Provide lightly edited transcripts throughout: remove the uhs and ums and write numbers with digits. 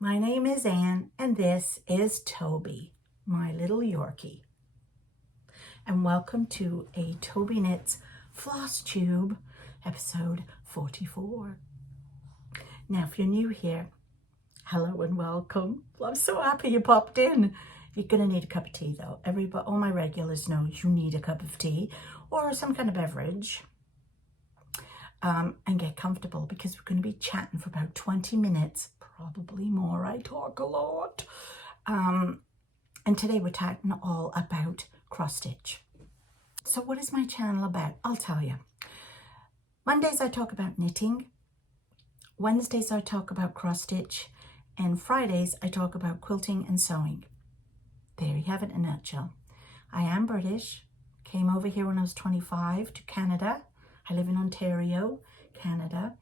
My name is Anne, and this is Toby, my little Yorkie. And welcome to a Tobyknits Flosstube, episode 44. Now, if you're new here, hello and welcome. I'm so happy you popped in. You're going to need a cup of tea, though. All my regulars know you need a cup of tea or some kind of beverage. And get comfortable because we're going to be chatting for about 20 minutes, probably more. I talk a lot. And today we're talking all about cross stitch. So what is my channel about? I'll tell you. Mondays I talk about knitting. Wednesdays I talk about cross stitch. And Fridays I talk about quilting and sewing. There you have it in a nutshell. I am British. Came over here when I was 25 to Canada. I live in Ontario, Canada,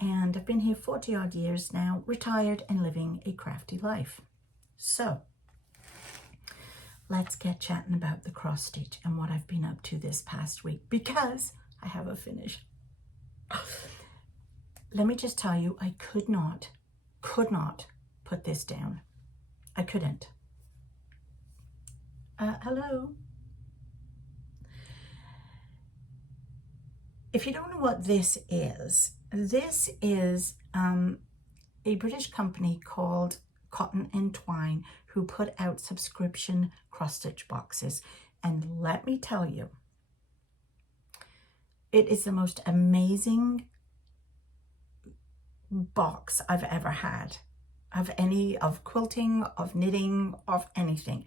and I've been here 40 odd years now, retired and living a crafty life. So let's get chatting about the cross stitch and what I've been up to this past week because I have a finish. Let me just tell you, I could not put this down. I couldn't. Hello. If you don't know what this is a British company called Cotton and Twine who put out subscription cross-stitch boxes. And let me tell you, it is the most amazing box I've ever had of quilting, of knitting, of anything.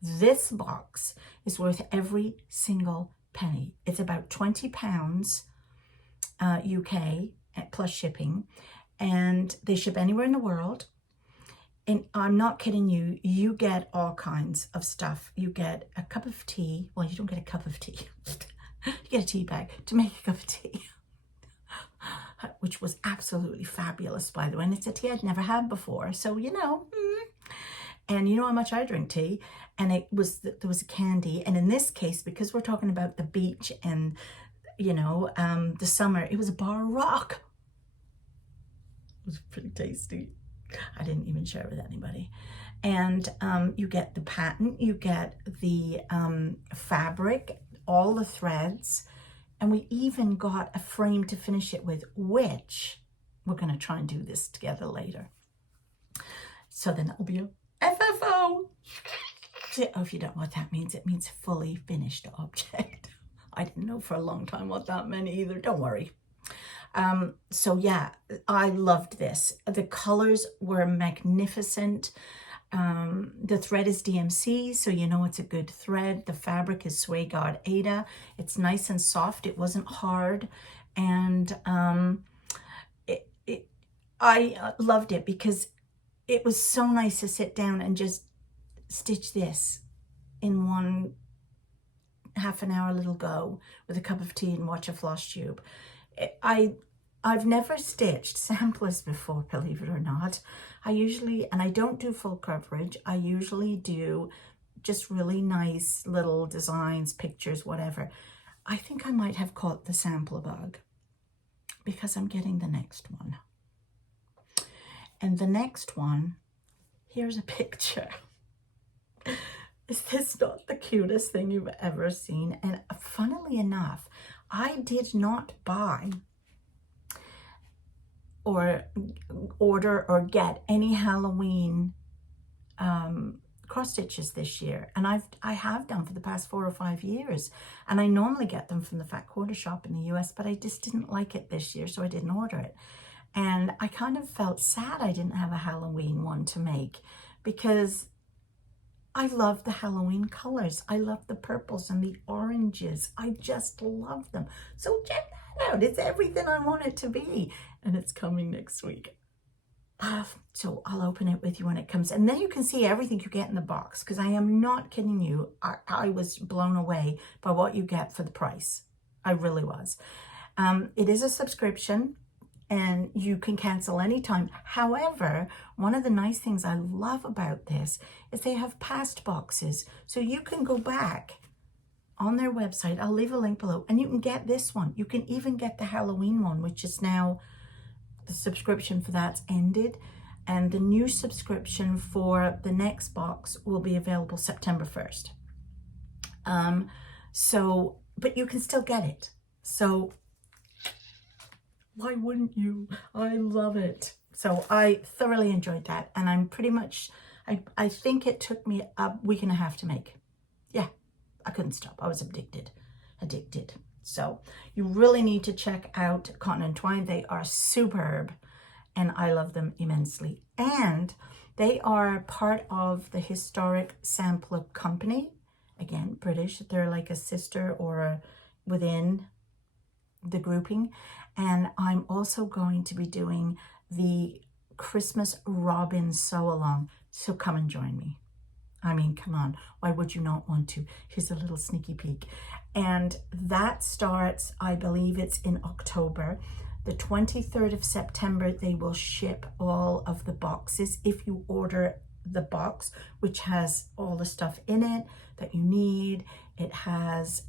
This box is worth every single penny. It's about £20 UK plus shipping, and they ship anywhere in the world. And I'm not kidding you, you get all kinds of stuff. You get a cup of tea. Well, you don't get a cup of tea. You get a tea bag to make a cup of tea, which was absolutely fabulous, by the way. And it's a tea I'd never had before, so you know. And you know how much I drink tea, and there was a candy. And in this case, because we're talking about the beach and you know the summer, it was a bar of rock. It was pretty tasty. I didn't even share it with anybody. And you get the pattern, you get the fabric, all the threads, and we even got a frame to finish it with, which we're going to try and do this together later. So then it'll be a FFO. Oh, if you don't know what that means, it means fully finished object. I didn't know for a long time what that meant either. Don't worry. So yeah, I loved this. The colors were magnificent. The thread is DMC, so you know it's a good thread. The fabric is Sway God Ada. It's nice and soft. It wasn't hard. And I loved it because it was so nice to sit down and just stitch this in one half an hour little go with a cup of tea and watch a Flosstube. I've never stitched samplers before, believe it or not. And I don't do full coverage. I usually do just really nice little designs, pictures, whatever. I think I might have caught the sampler bug because I'm getting the next one. And the next one, here's a picture. Is this not the cutest thing you've ever seen? And funnily enough, I did not buy or order or get any Halloween cross stitches this year. And I have done for the past 4 or 5 years. And I normally get them from the Fat Quarter Shop in the US, but I just didn't like it this year, so I didn't order it. And I kind of felt sad I didn't have a Halloween one to make because I love the Halloween colors. I love the purples and the oranges. I just love them. So check that out. It's everything I want it to be. And it's coming next week. So I'll open it with you when it comes. And then you can see everything you get in the box. Because I am not kidding you. I was blown away by what you get for the price. I really was. It is a subscription. And you can cancel anytime. However, one of the nice things I love about this is they have past boxes. So you can go back on their website. I'll leave a link below. And you can get this one. You can even get the Halloween one, which is now, the subscription for that's ended. And the new subscription for the next box will be available September 1st. But you can still get it. So why wouldn't you? I love it. So I thoroughly enjoyed that. And I'm pretty much, I think it took me a week and a half to make. Yeah, I couldn't stop. I was addicted. So you really need to check out Cotton and Twine. They are superb and I love them immensely. And they are part of the Historic Sampler Company. Again, British. They're like a sister or within the grouping. And I'm also going to be doing the Christmas Robin sew along. So come and join me. I mean, come on. Why would you not want to? Here's a little sneaky peek. And that starts, I believe it's in October. The 23rd of September, they will ship all of the boxes if you order the box, which has all the stuff in it that you need. It has,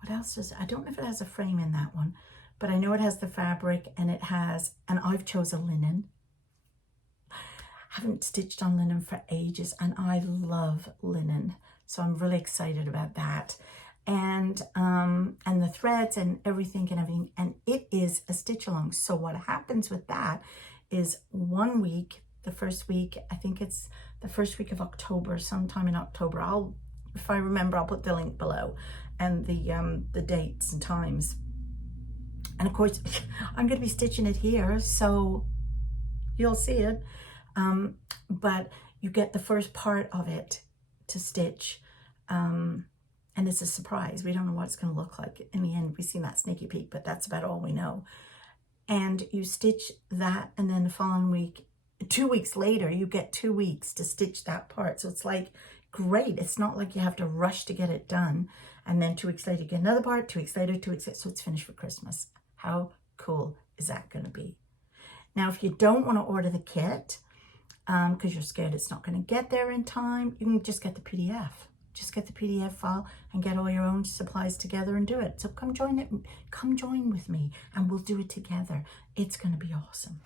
what else is, I don't know if it has a frame in that one, but I know it has the fabric and it has, and I've chosen linen. Haven't stitched on linen for ages and I love linen. So I'm really excited about that. And the threads and everything. And it is a stitch along. So what happens with that is 1 week, the first week, I think it's the first week of October, sometime in October. If I remember, I'll put the link below and the dates and times. And of course, I'm going to be stitching it here, so you'll see it. But you get the first part of it to stitch. And it's a surprise. We don't know what it's going to look like. In the end, we've seen that sneaky peek, but that's about all we know. And you stitch that, and then the following week, 2 weeks later, you get 2 weeks to stitch that part. So it's like, great. It's not like you have to rush to get it done. And then 2 weeks later, you get another part, 2 weeks later, 2 weeks later. So it's finished for Christmas. How cool is that going to be? Now, if you don't want to order the kit, because you're scared it's not going to get there in time, you can just get the PDF. Just get the PDF file and get all your own supplies together and do it. So come join with me and we'll do it together. It's going to be awesome.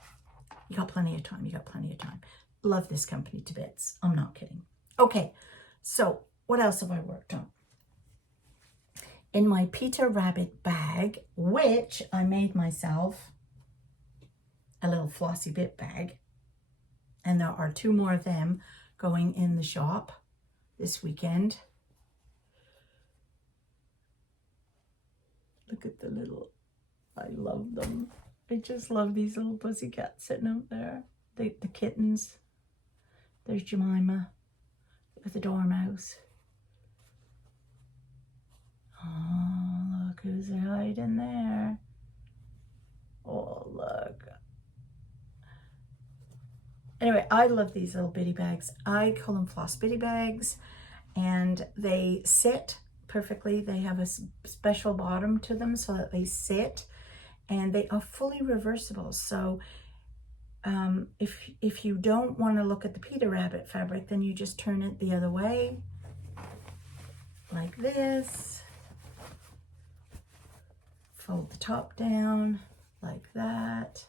You got plenty of time. Love this company to bits. I'm not kidding. Okay, so what else have I worked on? In my Peter Rabbit bag, which I made myself a little flossy bit bag, and there are 2 more of them going in the shop this weekend. Look at the little, I love them. I just love these little pussycats sitting out there. The kittens. There's Jemima with the dormouse. Oh, look who's hiding there. Oh, look. Anyway, I love these little bitty bags. I call them floss bitty bags, and they sit perfectly. They have a special bottom to them so that they sit, and they are fully reversible. So if you don't want to look at the Peter Rabbit fabric, then you just turn it the other way, like this. Fold the top down, like that.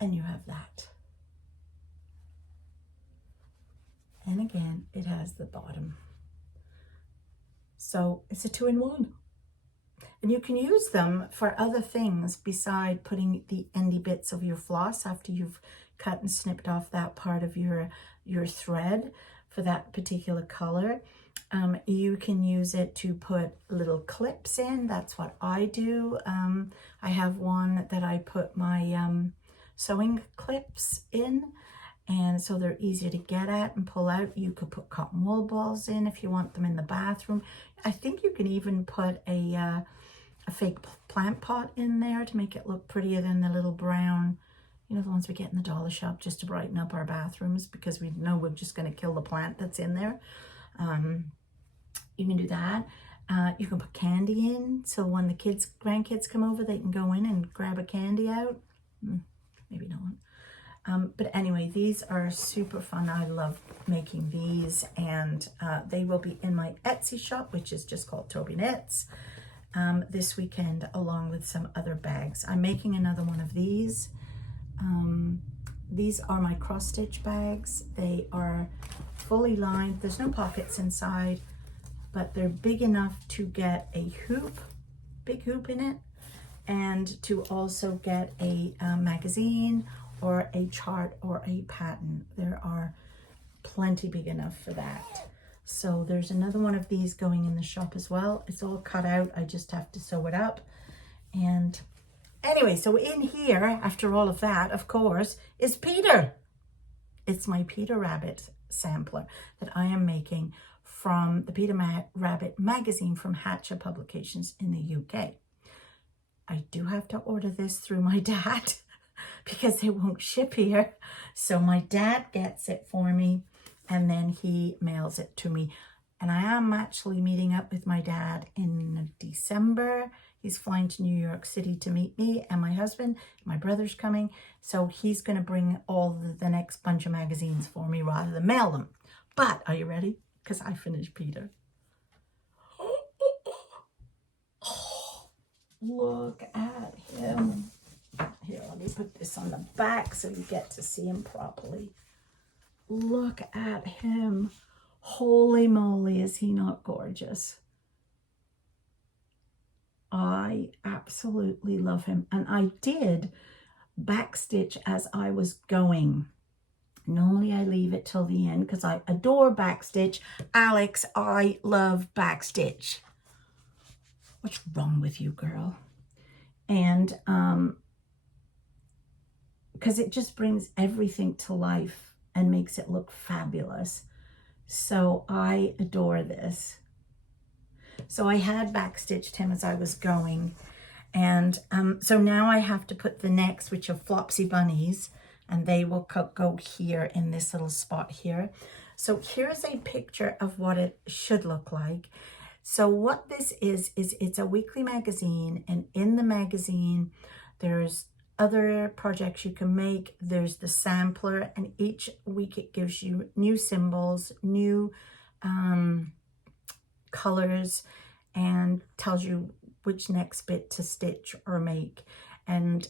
And you have that. And again, it has the bottom. So it's a 2-in-1. And you can use them for other things beside putting the endy bits of your floss after you've cut and snipped off that part of your thread for that particular color. You can use it to put little clips in. That's what I do. I have one that I put my sewing clips in, and so they're easier to get at and pull out. You could put cotton wool balls in if you want them in the bathroom. I think you can even put a fake plant pot in there to make it look prettier than the little brown, you know, the ones we get in the dollar shop just to brighten up our bathrooms, because we know we're just going to kill the plant that's in there. You can do that. You can put candy in, so when the grandkids come over, they can go in and grab a candy out. Maybe not. But anyway, these are super fun. I love making these, and they will be in my Etsy shop, which is just called Tobyknits, this weekend, along with some other bags. I'm making another one of these. These are my cross stitch bags. They are fully lined. There's no pockets inside, but they're big enough to get a hoop, big hoop in it, and to also get a magazine or a chart or a pattern. There are plenty big enough for that. So there's another one of these going in the shop as well. It's all cut out. I just have to sew it up. And anyway, so in here, after all of that, of course, is Peter. It's my Peter Rabbit sampler that I am making from the Peter Rabbit magazine from Hachette publications in the UK. I do have to order this through my dad because it won't ship here. So my dad gets it for me and then he mails it to me. And I am actually meeting up with my dad in December. He's flying to New York City to meet me and my husband. My brother's coming. So he's going to bring all the next bunch of magazines for me rather than mail them. But are you ready? Because I finished Peter. Oh, look at him. Here, let me put this on the back so you get to see him properly. Look at him. Holy moly, is he not gorgeous? I absolutely love him. And I did backstitch as I was going. Normally I leave it till the end because I adore backstitch. Alex, I love backstitch. What's wrong with you, girl? And because it just brings everything to life and makes it look fabulous. So I adore this. So I had backstitched him as I was going. And so now I have to put the necks, which are Flopsy Bunnies, and they will go here in this little spot here. So here's a picture of what it should look like. So what this is it's a weekly magazine, and in the magazine, there's other projects you can make. There's the sampler, and each week it gives you new symbols, new colors, and tells you which next bit to stitch or make. And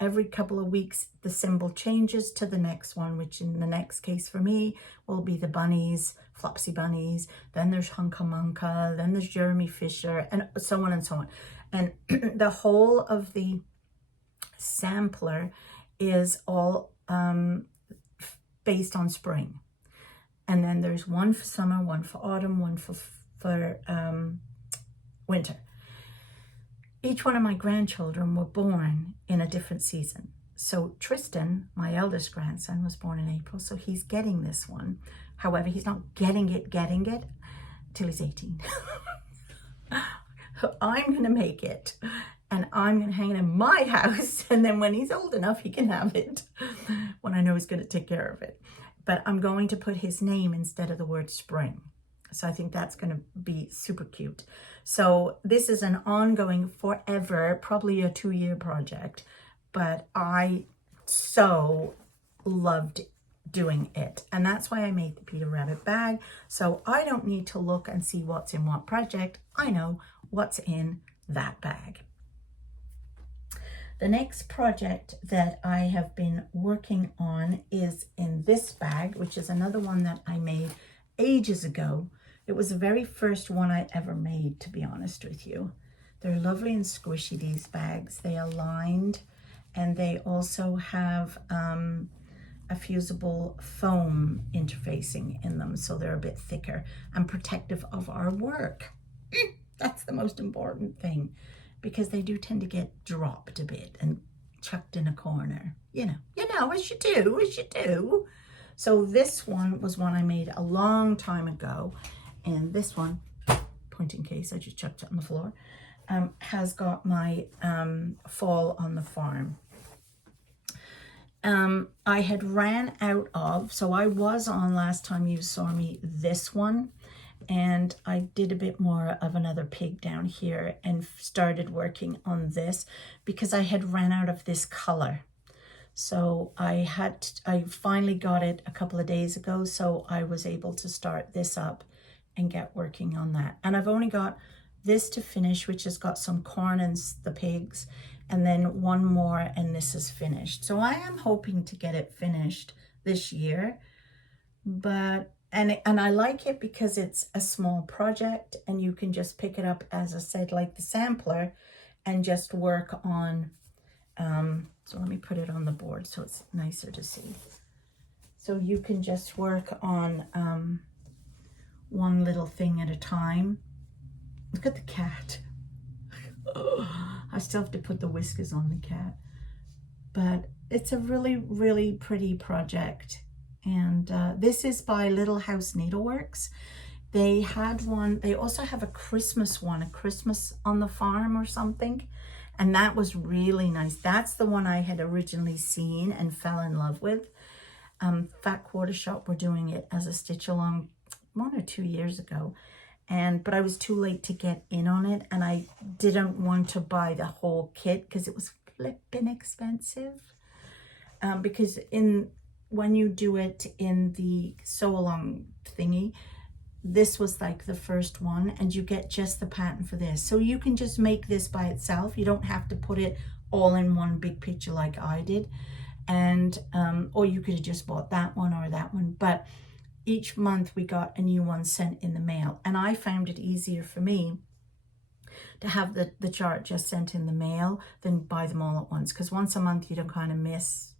every couple of weeks the symbol changes to the next one, which in the next case for me will be the bunnies, Flopsy Bunnies, then there's Hunka Munka, then there's Jeremy Fisher, and so on and so on. And the whole of the sampler is all based on spring. And then there's one for summer, one for autumn, one for winter. Each one of my grandchildren were born in a different season. So Tristan, my eldest grandson, was born in April, so he's getting this one. However, he's not getting it till he's 18. I'm gonna make it, and I'm gonna hang it in my house, and then when he's old enough, he can have it, when I know he's gonna take care of it. But I'm going to put his name instead of the word spring. So I think that's going to be super cute. So this is an ongoing forever, probably a 2-year project, but I so loved doing it. And that's why I made the Peter Rabbit bag. So I don't need to look and see what's in what project. I know what's in that bag. The next project that I have been working on is in this bag, which is another one that I made ages ago. It was the very first one I ever made, to be honest with you. They're lovely and squishy, these bags. They are lined, and they also have a fusible foam interfacing in them, so they're a bit thicker and protective of our work. That's the most important thing, because they do tend to get dropped a bit and chucked in a corner. You know, as you do. So this one was one I made a long time ago. And this one, pointing case, I just chucked it on the floor, has got my fall on the farm. I had ran out of, so I was on last time you saw me, this one. And I did a bit more of another pig down here and started working on this because I had ran out of this color. So I finally got it a couple of days ago, so I was able to start this up and get working on that. And I've only got this to finish, which has got some corn and the pigs, and then one more, and this is finished. So I am hoping to get it finished this year, but and I like it because it's a small project and you can just pick it up, as I said, like the sampler, and just work on so let me put it on the board so it's nicer to see. So you can just work on one little thing at a time. Look at the cat. I still have to put the whiskers on the cat, but it's a really, really pretty project. And this is by Little House Needleworks. They had one, they also have a Christmas one, a Christmas on the Farm or something. And that was really nice. That's the one I had originally seen and fell in love with. Fat Quarter Shop were doing it as a stitch along 1 or 2 years ago. But I was too late to get in on it, and I didn't want to buy the whole kit because it was flipping expensive. Because when you do it in the sew along thingy, this was like the first one, and you get just the pattern for this. So you can just make this by itself. You don't have to put it all in one big picture like I did. And or you could have just bought that one or that one. But each month we got a new one sent in the mail, and I found it easier for me to have the chart just sent in the mail than buy them all at once, because once a month you don't kind of miss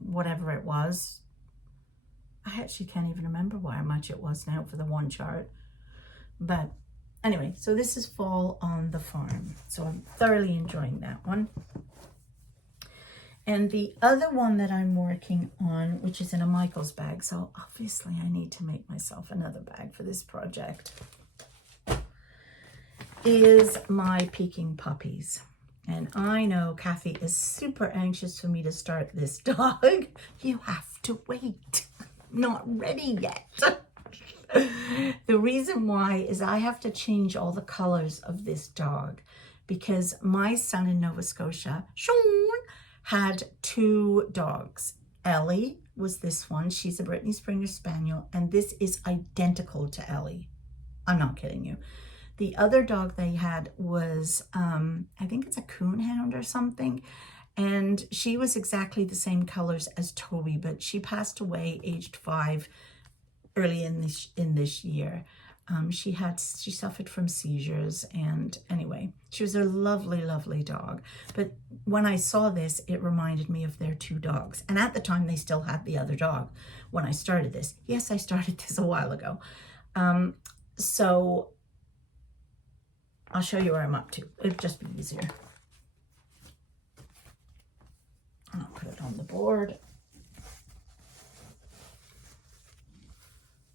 whatever it was. I actually can't even remember how much it was now for the one chart. But anyway, so this is Fall on the Farm. So I'm thoroughly enjoying that one. And the other one that I'm working on, which is in a Michael's bag, so obviously I need to make myself another bag for this project, is my Peking Puppies. And I know Kathy is super anxious for me to start this dog. You have to wait. Not ready yet. The reason why is I have to change all the colors of this dog because my son in Nova Scotia, Sean, had 2 dogs. Ellie was this one. She's a Brittany Springer Spaniel, and this is identical to Ellie. I'm not kidding you. The other dog they had was, I think it's a coonhound or something. And she was exactly the same colors as Toby, but she passed away aged 5 early in this year. She suffered from seizures, and anyway, she was a lovely, lovely dog. But when I saw this, it reminded me of their 2 dogs. And at the time, they still had the other dog when I started this. Yes, I started this a while ago. So I'll show you where I'm up to. It'll just be easier. I'll put it on the board.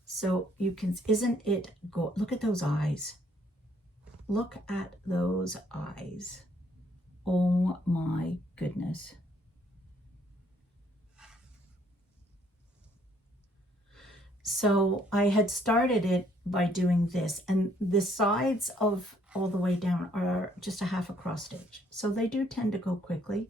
So you can, isn't it go? Look at those eyes. Look at those eyes. Oh my goodness. So I had started it by doing this, and the sides of all the way down are just a half a cross stitch. So they do tend to go quickly.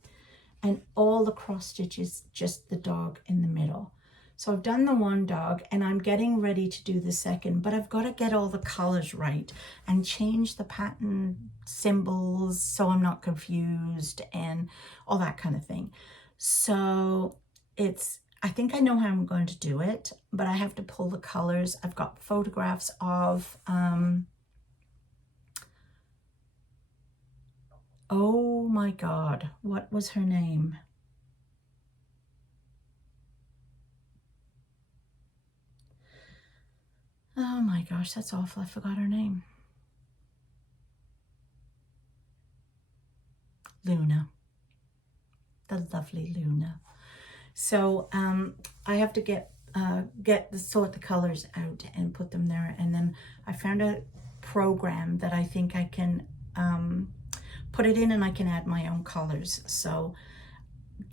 And all the cross stitches, just the dog in the middle. So I've done the one dog, and I'm getting ready to do the second, but I've got to get all the colors right and change the pattern symbols so I'm not confused and all that kind of thing. So I think I know how I'm going to do it, but I have to pull the colors. I've got photographs of, oh my God, what was her name? Oh my gosh, that's awful. I forgot her name. Luna. The lovely Luna. So I have to sort the colors out and put them there. And then I found a program that I think I can put it in, and I can add my own colors. So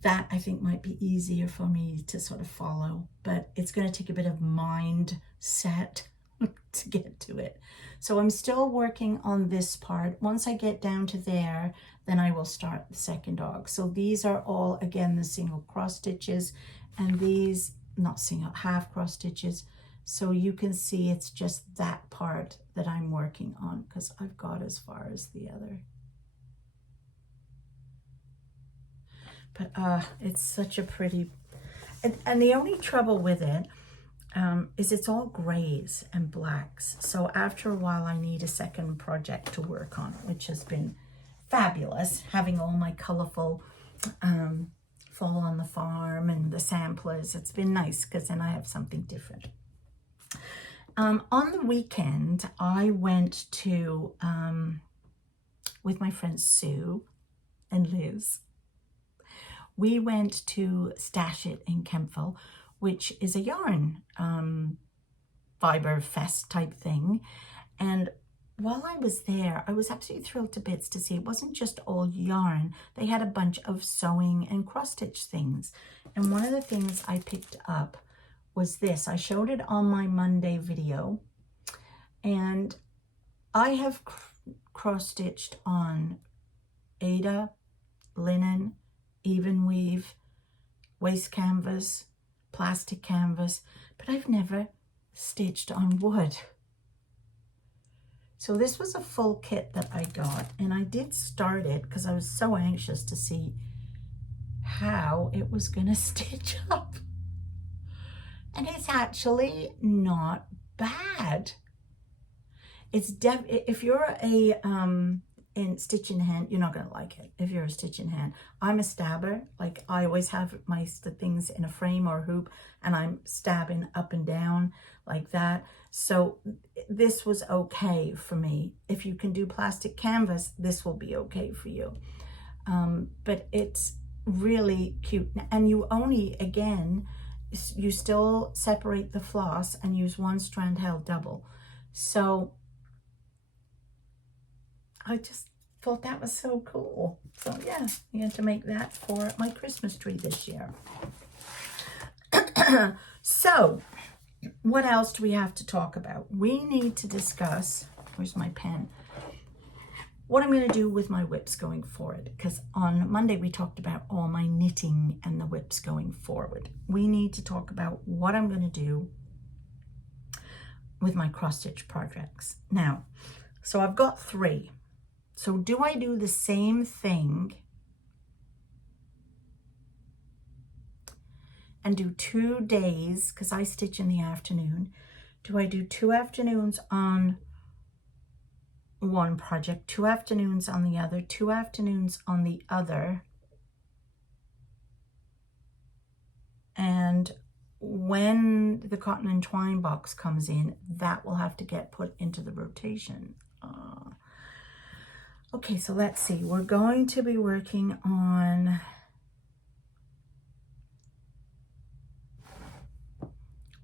that I think might be easier for me to sort of follow, but it's going to take a bit of mindset to get to it. So I'm still working on this part. Once I get down to there, then I will start the second dog. So these are all, again, the single cross stitches, and these, not single, half cross stitches. So you can see it's just that part that I'm working on, because I've got as far as the other. But it's such a pretty, and the only trouble with it is it's all grays and blacks. So after a while, I need a second project to work on, which has been fabulous, having all my colorful fall on the farm and the samplers. It's been nice because then I have something different. On the weekend, I went to, with my friends Sue and Liz, we went to Stash It in Kempville, which is a yarn fiber fest type thing. And while I was there, I was absolutely thrilled to bits to see it wasn't just all yarn. They had a bunch of sewing and cross-stitch things. And one of the things I picked up was this. I showed it on my Monday video. And I have cross-stitched on Aida, linen, even weave, waste canvas, plastic canvas, but I've never stitched on wood. So this was a full kit that I got, and I did start it because I was so anxious to see how it was gonna stitch up. And it's actually not bad. It's if you're a in stitch in hand, you're not gonna like it if you're a stitch in hand. I'm a stabber. Like, I always have the things in a frame or hoop, and I'm stabbing up and down like that. So this was okay for me. If you can do plastic canvas, this will be okay for you. But it's really cute. And you only, again, you still separate the floss and use one strand held double. So I just thought that was so cool. So yeah, I had to make that for my Christmas tree this year. So what else do we have to talk about? We need to discuss, where's my pen, what I'm going to do with my whips going forward. Because on Monday we talked about all my knitting and the whips going forward. We need to talk about what I'm going to do with my cross-stitch projects. Now, so I've got 3. So do I do the same thing and do 2 days, because I stitch in the afternoon? Do I do 2 afternoons on one project, 2 afternoons on the other, 2 afternoons on the other? And when the cotton and twine box comes in, that will have to get put into the rotation. Okay, so let's see. We're going to be working on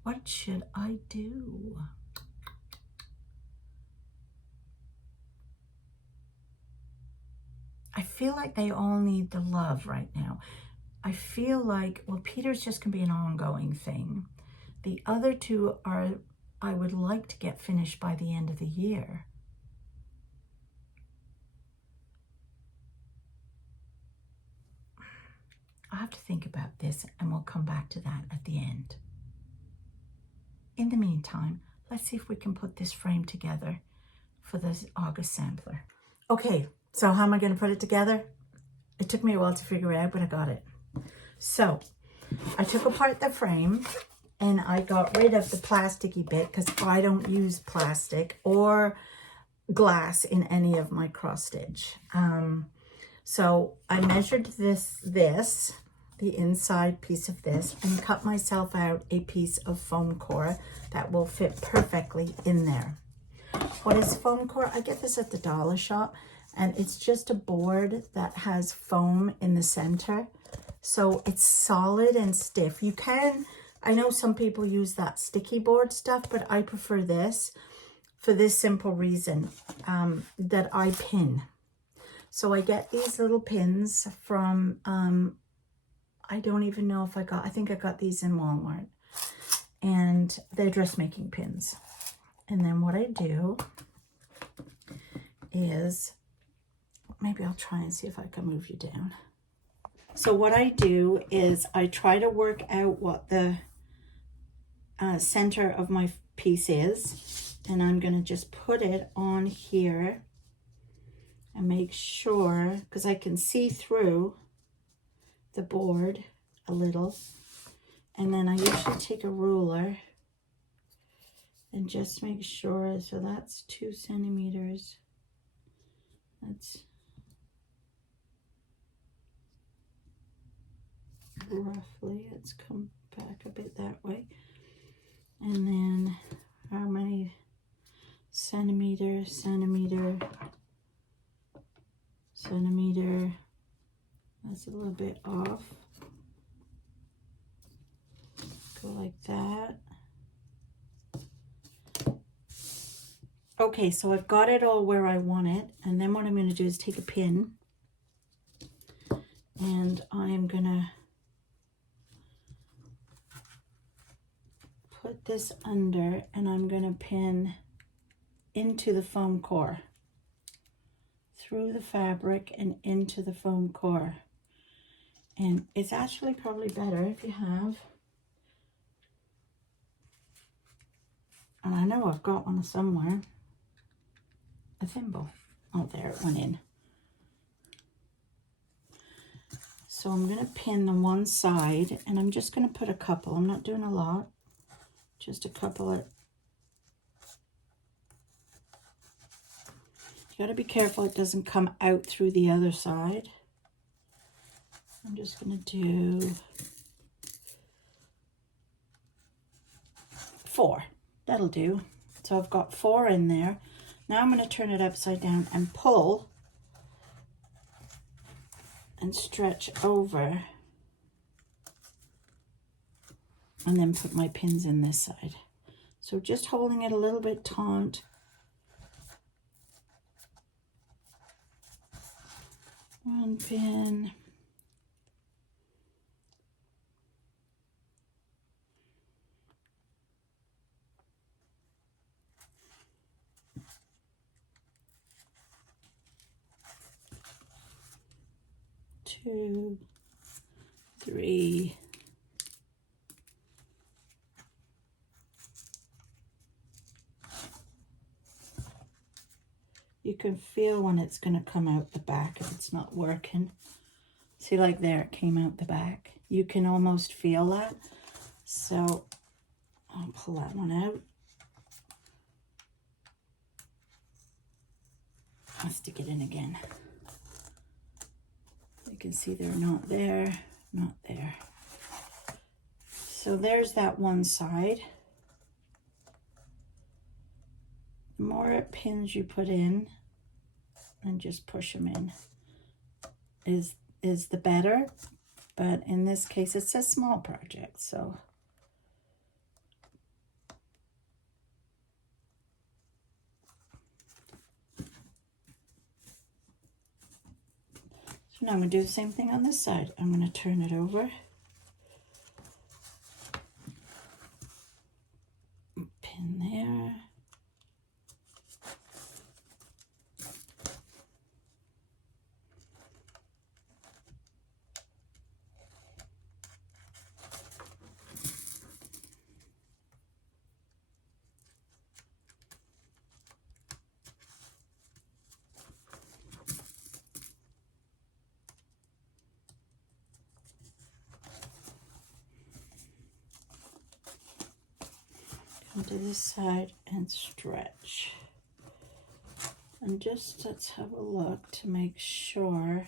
what should I do? I feel like they all need the love right now. I feel like, well, Peter's just gonna be an ongoing thing. The other 2 are, I would like to get finished by the end of the year. I'll have to think about this, and we'll come back to that at the end. In the meantime, let's see if we can put this frame together for the August sampler. Okay, so how am I going to put it together? It took me a while to figure it out, but I got it. So I took apart the frame and I got rid of the plasticky bit because I don't use plastic or glass in any of my cross stitch. So I measured the inside piece of this, and cut myself out a piece of foam core that will fit perfectly in there. What is foam core? I get this at the dollar shop, and it's just a board that has foam in the center. So it's solid and stiff. You can, I know some people use that sticky board stuff, but I prefer this for this simple reason, that I pin. So I get these little pins from, I don't even know if I think I got these in Walmart. And they're dressmaking pins. And then what I do is, maybe I'll try and see if I can move you down. So what I do is I try to work out what the center of my piece is, and I'm going to just put it on here and make sure, because I can see through the board a little, and then I usually take a ruler and just make sure. So that's 2 centimeters. That's roughly, let's come back a bit that way. And then how many centimeter, that's a little bit off. Go like that. Okay, so I've got it all where I want it, and then what I'm going to do is take a pin, and I'm going to put this under, and I'm going to pin into the foam core, through the fabric and into the foam core. And it's actually probably better if you have, and I know I've got one somewhere, a thimble. Oh, there it went in. So I'm going to pin the one side, and I'm just going to put a couple. I'm not doing a lot, just a couple of. You got to be careful it doesn't come out through the other side. I'm just going to do 4. That'll do. So I've got 4 in there. Now I'm going to turn it upside down and pull and stretch over, and then put my pins in this side. So just holding it a little bit taut. One pin. Two, 3. You can feel when it's going to come out the back if it's not working. See, like there, it came out the back. You can almost feel that. So I'll pull that one out. I'll stick it in again. You can see they're not there, not there. So there's that one side. The more pins you put in and just push them in is the better. But in this case, it's a small project, so. So now I'm going to do the same thing on this side. I'm going to turn it over. Pin there. To this side and stretch, and just let's have a look to make sure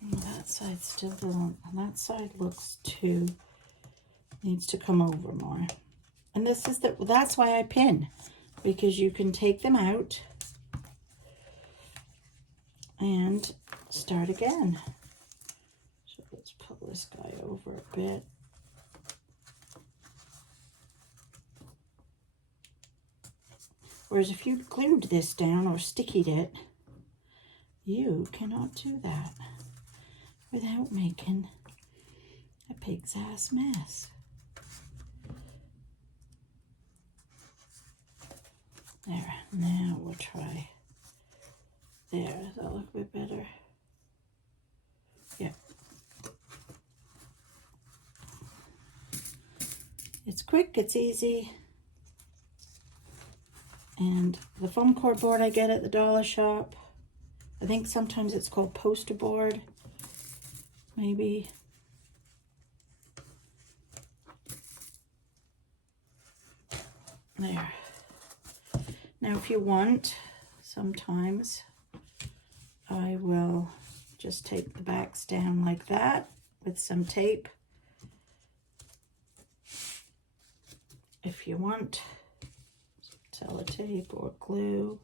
that side still doesn't, and that side looks too, needs to come over more. And this is that's why I pin, because you can take them out and start again. So let's pull this guy over a bit. Whereas if you glued this down or stickied it, you cannot do that without making a pig's ass mess. There, now we'll try. There, does that look a bit better? Yeah. It's quick, it's easy. And the foam core board I get at the dollar shop, I think sometimes it's called poster board, maybe. There. Now if you want, sometimes I will just tape the backs down like that with some tape. If you want, sellotape or glue.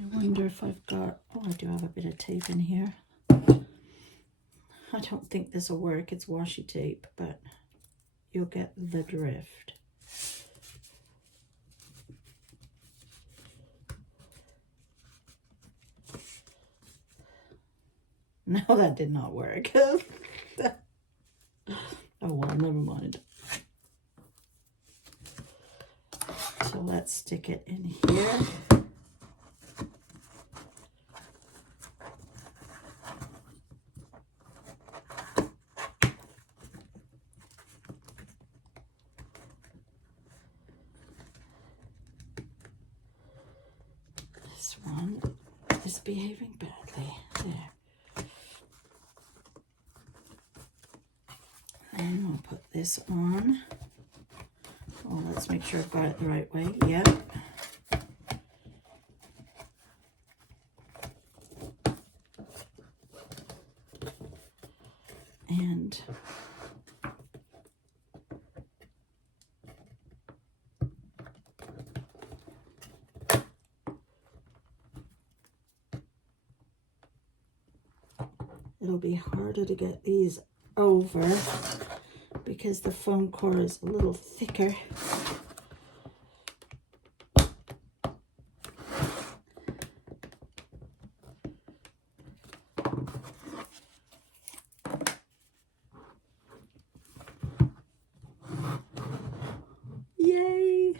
I wonder if I've got, oh, I do have a bit of tape in here. I don't think this will work, it's washi tape, but you'll get the drift. No, that did not work. Oh well, never mind. So let's stick it in here. This one is behaving badly. There. And we'll put this on. Oh, let's make sure I've got it the right way. Yep. And it'll be harder to get these over because the foam core is a little thicker. Yay!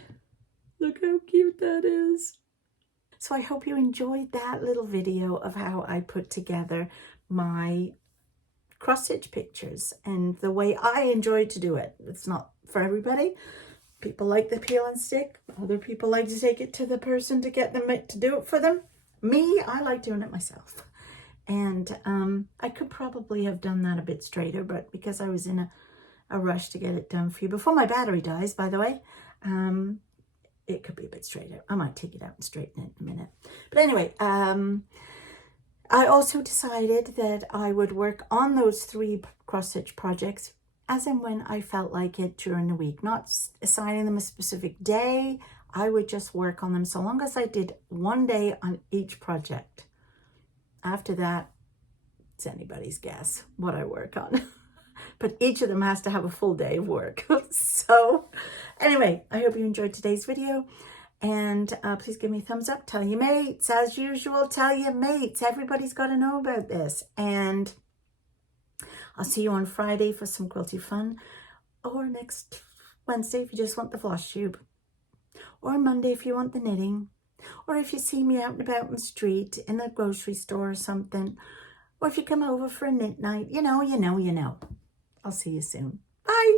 Look how cute that is. So I hope you enjoyed that little video of how I put together my cross stitch pictures and the way I enjoy to do it. It's not for everybody. People like the peel and stick. Other people like to take it to the person to get them to do it for them. Me, I like doing it myself. And I could probably have done that a bit straighter, but because I was in a rush to get it done for you before my battery dies, by the way, it could be a bit straighter. I might take it out and straighten it in a minute. But anyway, I also decided that I would work on those 3 cross-stitch projects as and when I felt like it during the week, not assigning them a specific day. I would just work on them so long as I did 1 day on each project. After that, it's anybody's guess what I work on. But each of them has to have a full day of work. So anyway, I hope you enjoyed today's video. And please give me a thumbs up. Tell your mates. As usual, tell your mates. Everybody's got to know about this. And I'll see you on Friday for some quilty fun. Or next Wednesday if you just want the Flosstube. Or Monday if you want the knitting. Or if you see me out and about in the street, in a grocery store or something. Or if you come over for a knit night. You know. I'll see you soon. Bye.